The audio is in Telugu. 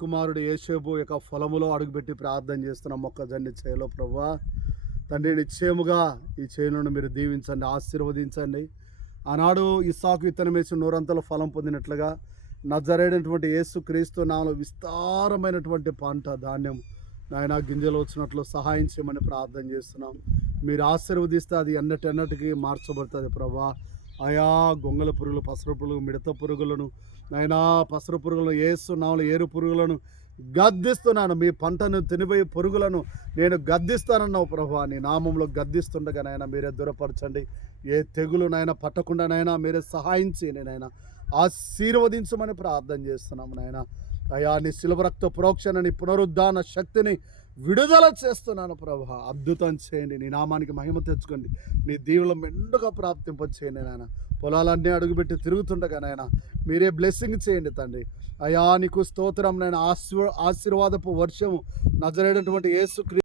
కుమారుడు యేషోబు యొక్క పొలములో అడుగుపెట్టి ప్రార్థన చేస్తున్న మొక్కజొన్న చేలో ప్రభువా తండ్రి, నిశ్చయముగా ఈ చేనును మీరు దీవించండి, ఆశీర్వదించండి. ఆనాడు ఇస్సాకు విత్తనం వేసి నూరంతల ఫలం పొందినట్లుగా నజరేడైనటువంటి యేసు క్రీస్తు నామములో విస్తారమైనటువంటి పంట ధాన్యం నాయన గింజలు వచ్చినట్లు సహాయం చేయమని ప్రార్థన చేస్తున్నాం. మీరు ఆశీర్వదిస్తే అది ఎన్నటికి మార్చబడుతుంది ప్రభా. ఆయా గొంగల పురుగులు, పసరు పురుగులు, మిడత పురుగులను నాయనా, పసరు పురుగులను, యేసు నామములో ఏరు పురుగులను గద్దిస్తున్నాను. మీ పంటను తినిపోయే పురుగులను నేను గద్దిస్తానన్నావు ప్రభా. నీ నామంలో గద్దిస్తుండగా నాయన మీరే దూరపరచండి. ఏ తెగులు నాయన పట్టకుండా నాయన మీరే సహాయం చేయండి నాయన, ఆశీర్వదించమని ప్రార్థన చేస్తున్నాము నాయన. అయా నీ శిలువ రక్త ప్రోక్షణ, నీ పునరుద్ధాన శక్తిని విడుదల చేస్తున్నాను ప్రభా. అద్భుతం చేయండి, నీ నామానికి మహిమ తెచ్చుకోండి, నీ దీవుల మెండుగా ప్రాప్తింపచేయండి నాయన. పొలాలన్నీ అడుగుపెట్టి తిరుగుతుండగా నాయన మీరే బ్లెస్సింగ్ చేయండి తండ్రి. అయా నీకు స్తోత్రం నాయన. ఆశీర్వాదపు వర్షము నజరేటటువంటి యేసు